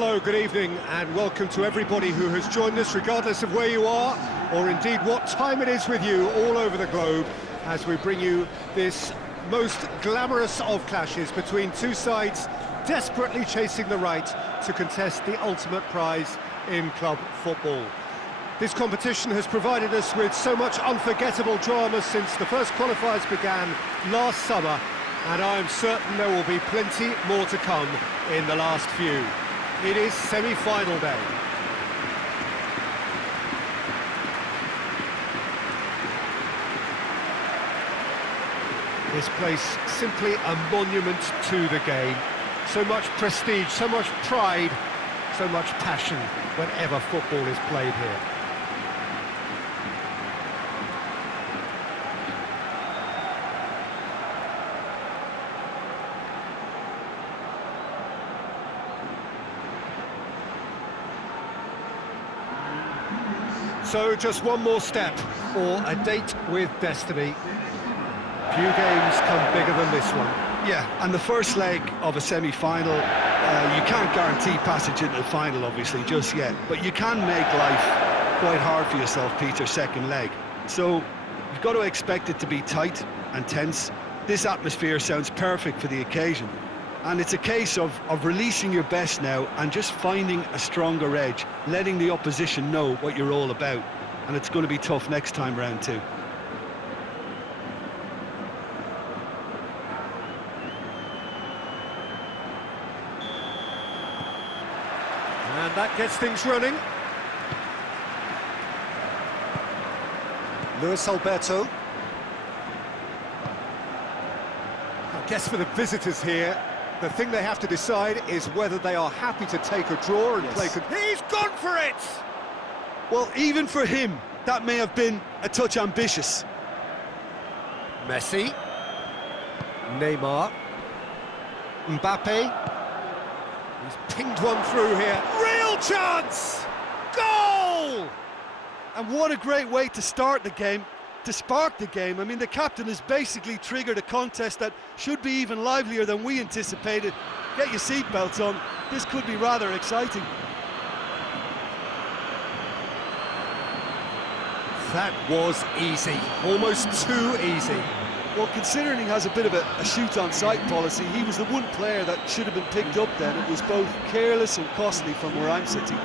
Hello, good evening, and welcome to everybody who has joined us, regardless of where you are, or indeed what time it is with you all over the globe, as we bring you this most glamorous of clashes between two sides desperately chasing the right to contest the ultimate prize in club football. This competition has provided us with so much unforgettable drama since the first qualifiers began last summer, and I am certain there will be plenty more to come in the last few. It is semi-final day. This place simply a monument to the game. So much prestige, so much pride, so much passion whenever football is played here. So just one more step for a date with destiny. Few games come bigger than this one. Yeah, and the first leg of a semi-final, you can't guarantee passage into the final, obviously, just yet. But you can make life quite hard for yourself, Peter, second leg. So you've got to expect it to be tight and tense. This atmosphere sounds perfect for the occasion. And it's a case of releasing your best now and just finding a stronger edge, letting the opposition know what you're all about. And it's going to be tough next time round too. And that gets things running. Luis Alberto. I guess for the visitors here, the thing they have to decide is whether they are happy to take a draw and play... He's gone for it! Well, even for him, that may have been a touch ambitious. Messi. Neymar. Mbappe. He's pinged one through here. Real chance! Goal! And what a great way to start the game, to spark the game. I mean, the captain has basically triggered a contest that should be even livelier than we anticipated. Get your seatbelts on, this could be rather exciting. That was easy, almost too easy. Well, considering he has a bit of a shoot-on-sight policy, he was the one player that should have been picked up then. It was both careless and costly from where I'm sitting.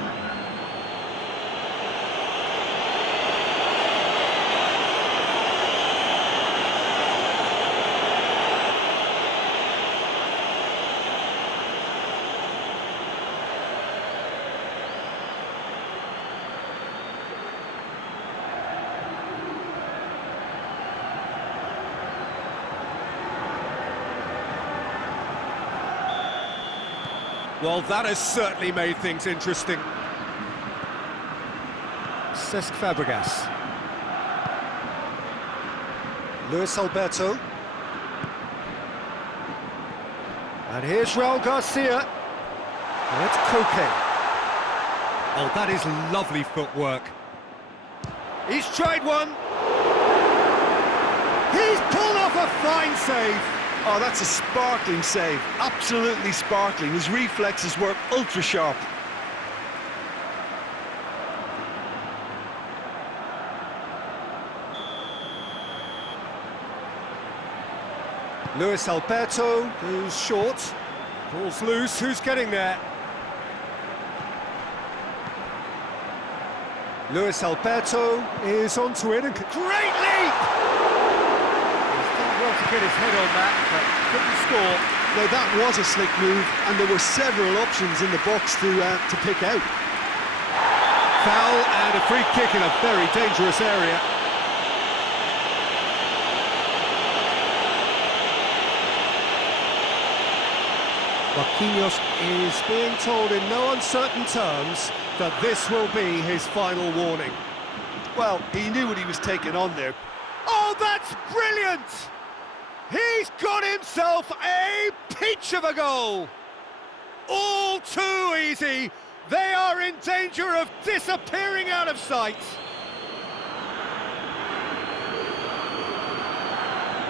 Well, that has certainly made things interesting. Cesc Fabregas. Luis Alberto. And here's Raul Garcia. And it's Koke. Oh, that is lovely footwork. He's tried one. He's pulled off a fine save. Oh, that's a sparkling save, absolutely sparkling. His reflexes were ultra-sharp. Luis Alberto, who's short, ball's loose, who's getting there? Luis Alberto is onto it, and great leap! Well to get his head on that, but couldn't score. Now that was a slick move, and there were several options in the box to pick out. Foul and a free kick in a very dangerous area. Marquinhos is being told in no uncertain terms that this will be his final warning. Well, he knew what he was taking on there. Oh, that's brilliant! He's got himself a peach of a goal! All too easy! They are in danger of disappearing out of sight!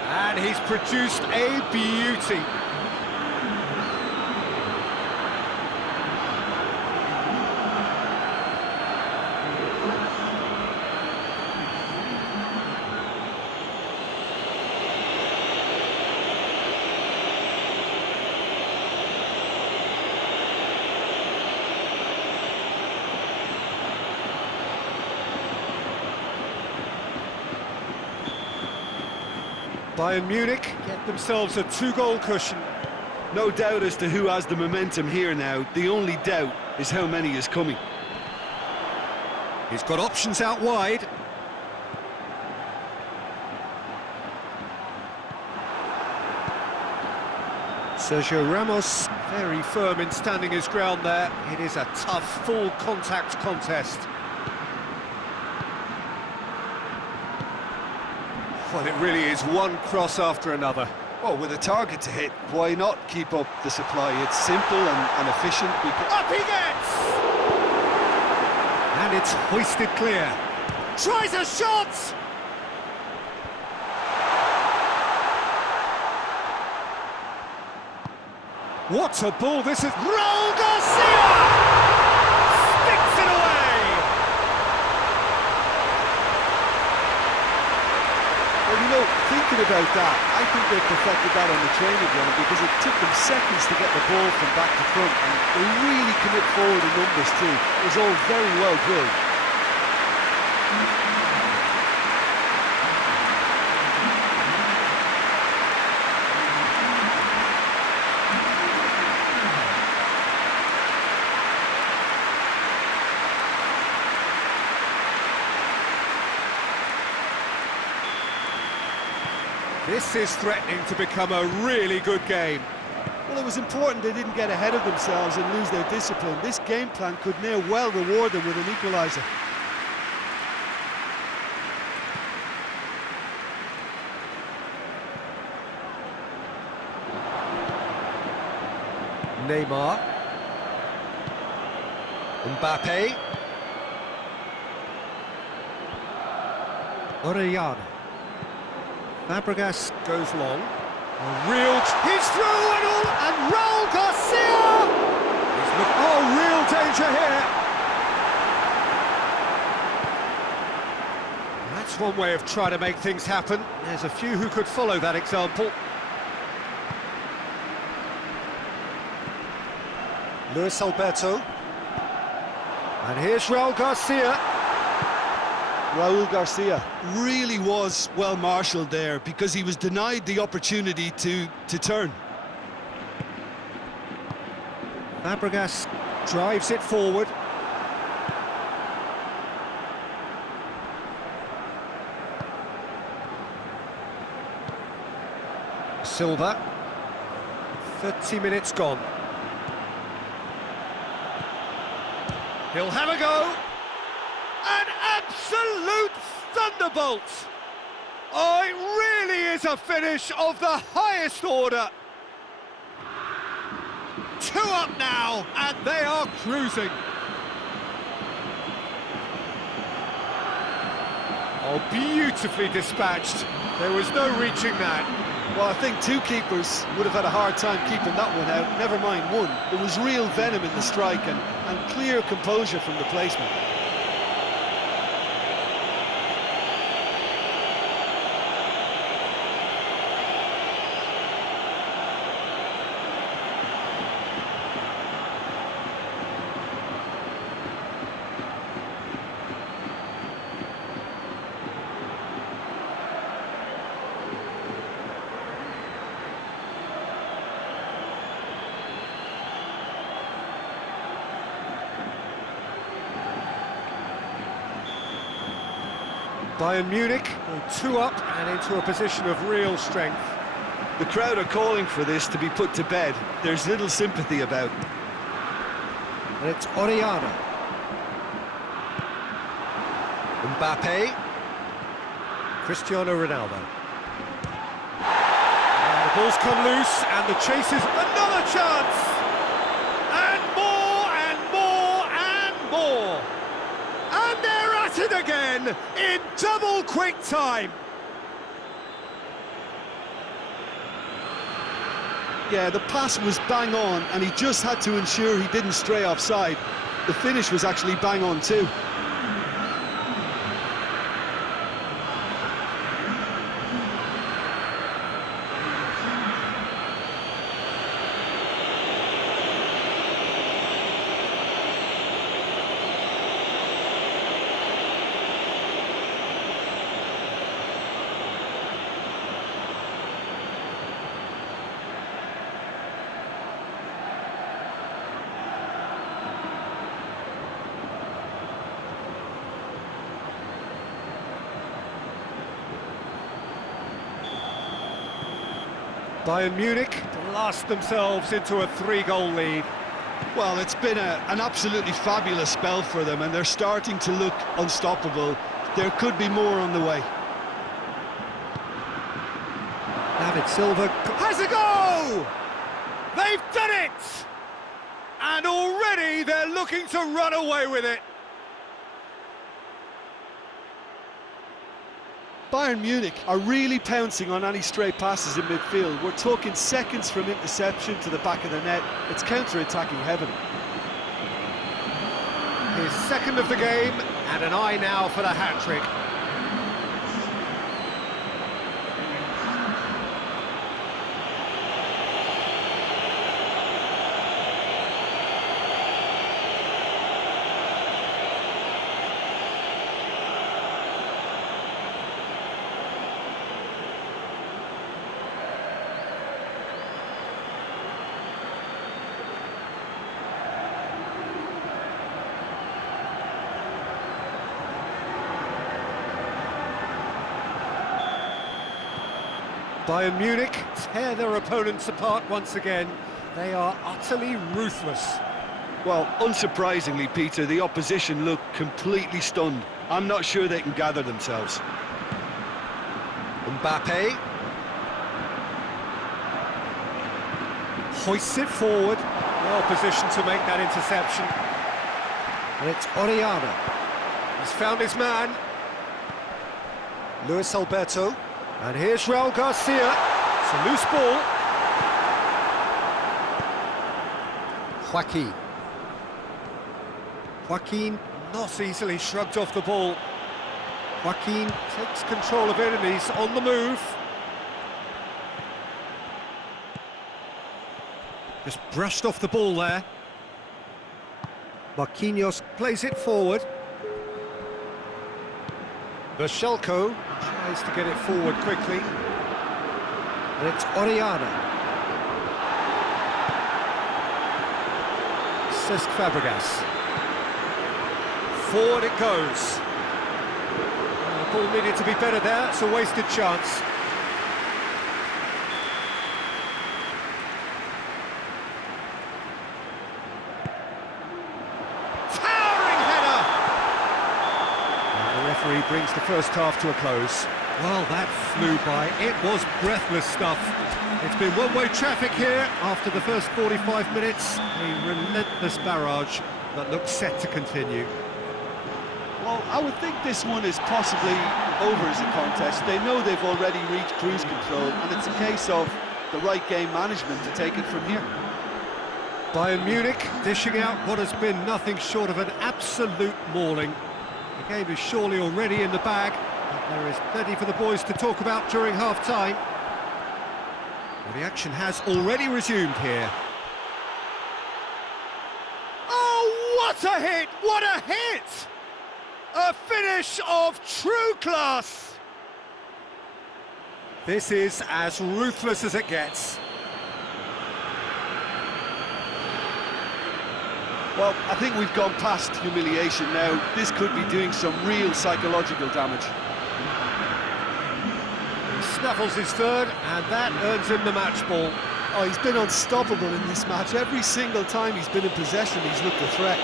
And he's produced a beauty. Bayern Munich get themselves a 2-goal cushion. No doubt as to who has the momentum here now. The only doubt is how many is coming. He's got options out wide. Sergio Ramos, very firm in standing his ground there. It is a tough, full contact contest. Well, it really is one cross after another. Well, with a target to hit, why not keep up the supply? It's simple and efficient. Up he gets! And it's hoisted clear. Tries a shot! What a ball this is! Raul Garcia! Sticks it away! Well, you know, thinking about that, I think they perfected that on the training ground because it took them seconds to get the ball from back to front, and they really commit forward in numbers too. It was all very well drilled. This is threatening to become a really good game. Well, it was important they didn't get ahead of themselves and lose their discipline. This game plan could now well reward them with an equaliser. Neymar. Mbappe. Orellana. Fabregas goes long. He's through and all, and Raul Garcia! Real danger here. That's one way of trying to make things happen. There's a few who could follow that example. Luis Alberto. And here's Raul Garcia. Raul Garcia really was well marshalled there because he was denied the opportunity to turn. Fabregas drives it forward. Silva. 30 minutes gone. He'll have a go. An absolute thunderbolt! Oh, it really is a finish of the highest order. 2 up now, and they are cruising. Oh, beautifully dispatched. There was no reaching that. Well, I think 2 keepers would have had a hard time keeping that one out, never mind 1. There was real venom in the strike and clear composure from the placement. Bayern Munich go 2 up and into a position of real strength. The crowd are calling for this to be put to bed. There's little sympathy about. And it's Orellana. Mbappe. Cristiano Ronaldo. And the ball's come loose, and the chase is another chance! And more, and more, and more! And they're at it again, in double quick time! Yeah, the pass was bang on, and he just had to ensure he didn't stray offside. The finish was actually bang on too. Bayern Munich blast themselves into a 3-goal lead. Well, it's been an absolutely fabulous spell for them, and they're starting to look unstoppable. There could be more on the way. David Silva has a go! They've done it! And already they're looking to run away with it. Bayern Munich are really pouncing on any stray passes in midfield. We're talking seconds from interception to the back of the net. It's counter-attacking heaven. His second of the game, and an eye now for the hat-trick. Bayern Munich tear their opponents apart once again. They are utterly ruthless. Well, unsurprisingly, Peter, the opposition look completely stunned. I'm not sure they can gather themselves. Mbappe hoists it forward, well positioned to make that interception. And it's Oriana. He's found his man. Luis Alberto. And here's Raul Garcia. It's a loose ball. Joaquin not easily shrugged off the ball. Joaquin takes control of it and he's on the move. Just brushed off the ball there. Marquinhos plays it forward. Vercelko tries to get it forward quickly. And it's Oriana. Cesc Fabregas. Forward it goes. The ball needed to be better there, it's a wasted chance. Towering header! And the referee brings the first half to a close. Well, that flew by. It was breathless stuff. It's been one-way traffic here after the first 45 minutes. A relentless barrage that looks set to continue. Well, I would think this one is possibly over as a contest. They know they've already reached cruise control, and it's a case of the right game management to take it from here. Bayern Munich dishing out what has been nothing short of an absolute mauling. The game is surely already in the bag, but there is plenty for the boys to talk about during half-time. Well, the action has already resumed here. Oh, what a hit! What a hit! A finish of true class! This is as ruthless as it gets. Well, I think we've gone past humiliation now. This could be doing some real psychological damage. He snaffles his third, and that earns him the match ball. Oh, he's been unstoppable in this match. Every single time he's been in possession, he's looked a threat.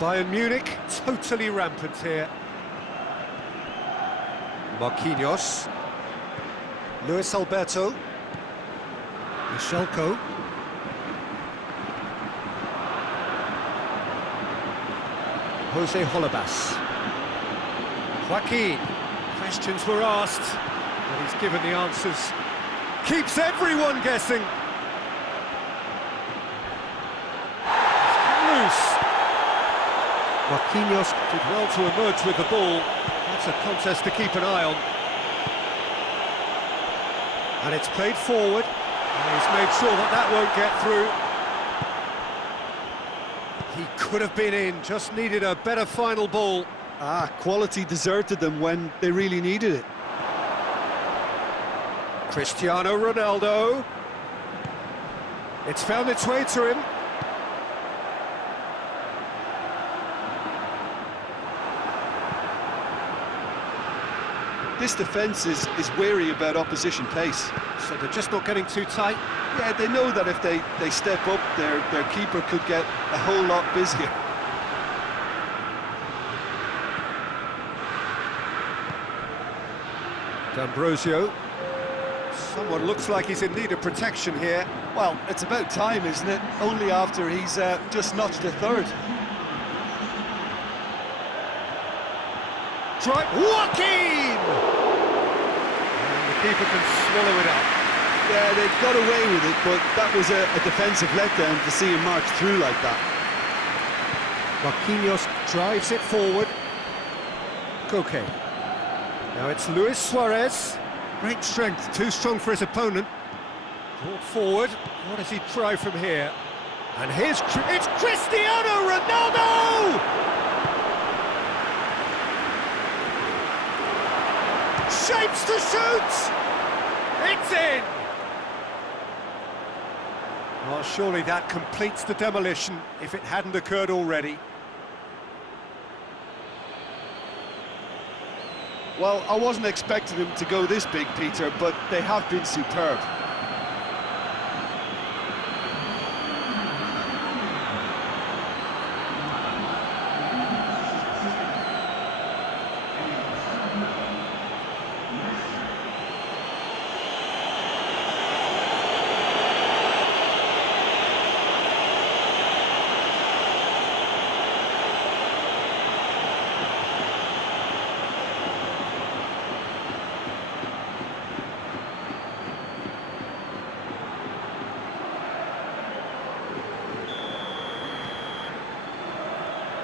Bayern Munich totally rampant here. Marquinhos. Luis Alberto. Vercelko. Jose Holebas. Joaquin. Questions were asked, but he's given the answers. Keeps everyone guessing. Loose. Marquinhos did well to emerge with the ball. That's a contest to keep an eye on. And it's played forward. And he's made sure that that won't get through. He He could have been in, just needed a better final ball. Quality deserted them when they really needed it. Cristiano Ronaldo. It's found its way to him. This defence is wary about opposition pace. So they're just not getting too tight. Yeah, they know that if they step up, their keeper could get a whole lot busier. D'Ambrosio. Someone looks like he's in need of protection here. Well, it's about time, isn't it? Only after he's just notched a third. Try Joaquin! And the keeper can swallow it up. Yeah, they've got away with it, but that was a defensive letdown to see him march through like that. Marquinhos drives it forward. Koke. Now it's Luis Suarez. Great strength, too strong for his opponent. Brought forward. What does he try from here? And here's it's Cristiano Ronaldo! Shapes to shoot! It's in! Well, surely that completes the demolition if it hadn't occurred already. Well, I wasn't expecting them to go this big, Peter, but they have been superb.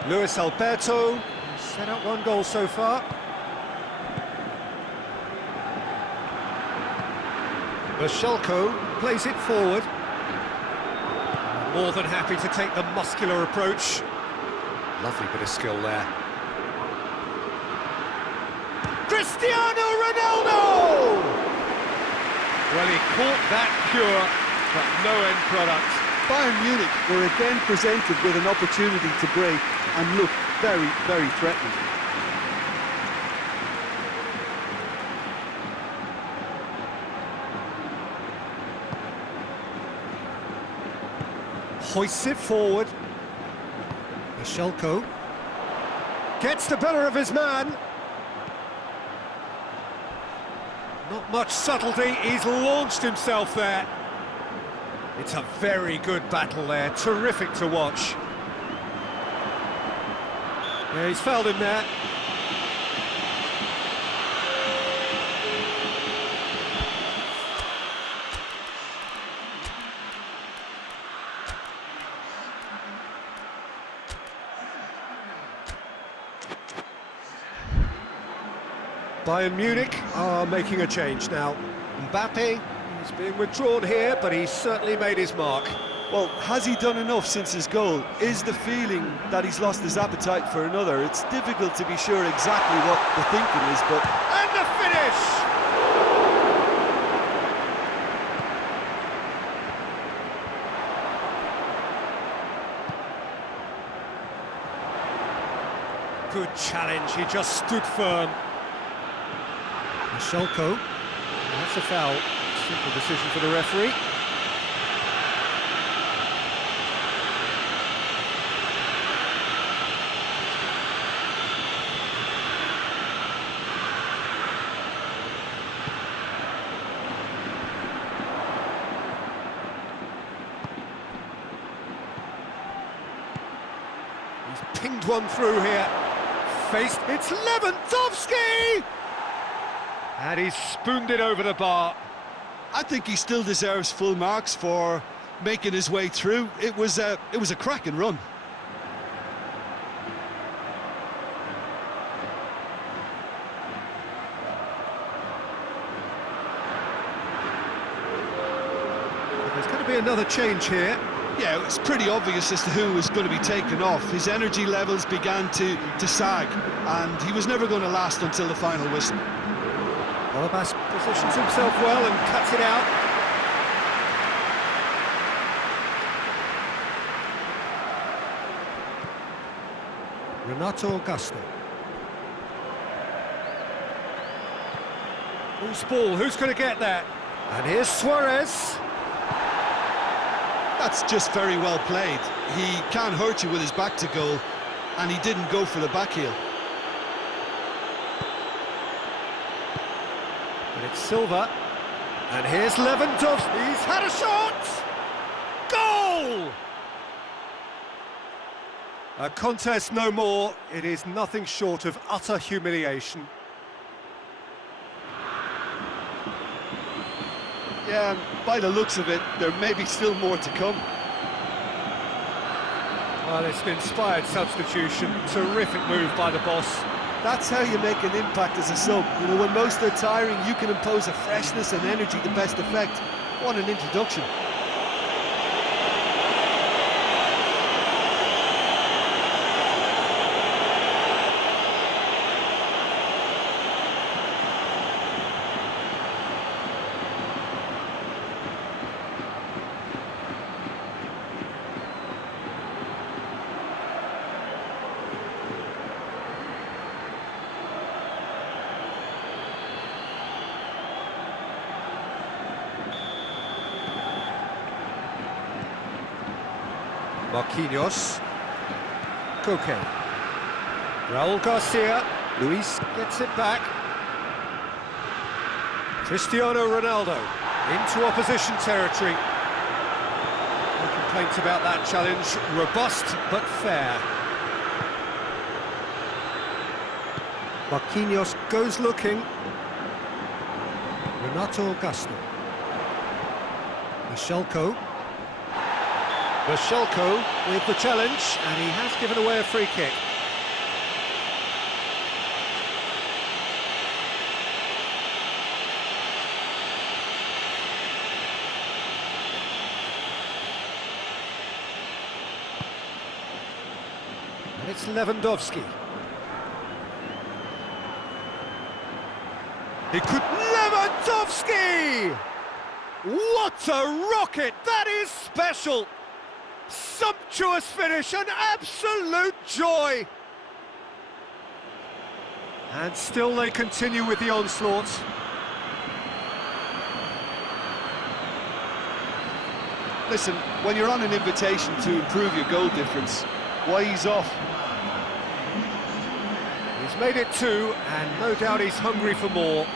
Luis Alberto set up one goal so far. Bashelko plays it forward. More than happy to take the muscular approach. Lovely bit of skill there. Cristiano Ronaldo! Well, he caught that pure, but no end product. Bayern Munich were again presented with an opportunity to break and look very, very threatening. Hoists it forward. Bashelko gets the better of his man. Not much subtlety, he's launched himself there. It's a very good battle there, terrific to watch. Yeah, he's fouled him there. Bayern Munich are making a change now. Mbappe, he's being withdrawn here, but he's certainly made his mark. Well, has he done enough since his goal? Is the feeling that he's lost his appetite for another? It's difficult to be sure exactly what the thinking is, but... And the finish! Good challenge, he just stood firm. Bashelko, that's a foul. Simple decision for the referee. He's pinged one through here. Faced, it's Lewandowski! And he's spooned it over the bar. I think he still deserves full marks for making his way through. It was a cracking run. There's going to be another change here. Yeah, it's pretty obvious as to who was going to be taken off. His energy levels began to sag, and he was never going to last until the final whistle. Alabas positions himself well and cuts it out. Renato Augusto. Who's ball? Who's going to get that? And here's Suarez. That's just very well played. He can't hurt you with his back to goal, and he didn't go for the back heel. And it's Silva. And here's Lewandowski. He's had a shot! Goal! A contest no more. It is nothing short of utter humiliation. Yeah, by the looks of it, there may be still more to come. Well, it's an inspired substitution. Terrific move by the boss. That's how you make an impact as a sub. You know, when most are tiring, you can impose a freshness and energy to best effect. What an introduction. Marquinhos. Koke. Raul Garcia. Luis gets it back. Cristiano Ronaldo into opposition territory. No complaints about that challenge. Robust but fair. Marquinhos goes looking. Renato Augusto. Michelko. Michelko with the challenge, and he has given away a free kick. And it's Lewandowski. He could... Lewandowski! What a rocket! That is special! Sumptuous finish, an absolute joy! And still they continue with the onslaught. Listen, when you're on an invitation to improve your goal difference, why ease off? He's made it 2, and no doubt he's hungry for more.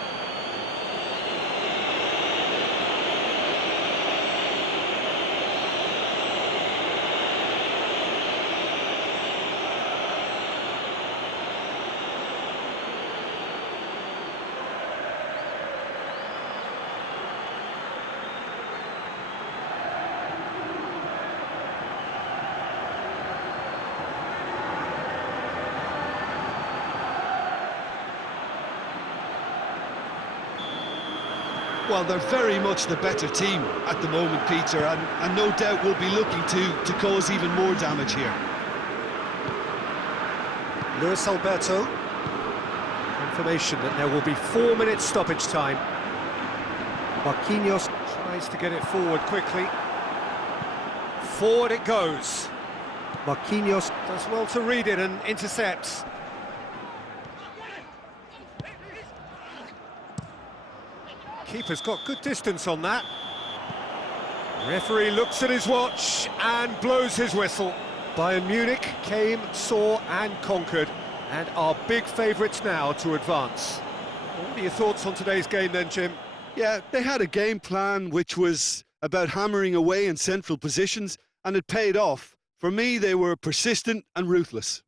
Well, they're very much the better team at the moment, Peter, and no doubt will be looking to cause even more damage here. Luis Alberto. Confirmation that there will be 4 minutes stoppage time. Marquinhos tries to get it forward quickly. Forward it goes. Marquinhos does well to read it and intercepts. Keeper's got good distance on that. Referee looks at his watch and blows his whistle. Bayern Munich came, saw and conquered, and are big favourites now to advance. What are your thoughts on today's game then, Jim? Yeah, they had a game plan which was about hammering away in central positions, and it paid off. For me, they were persistent and ruthless.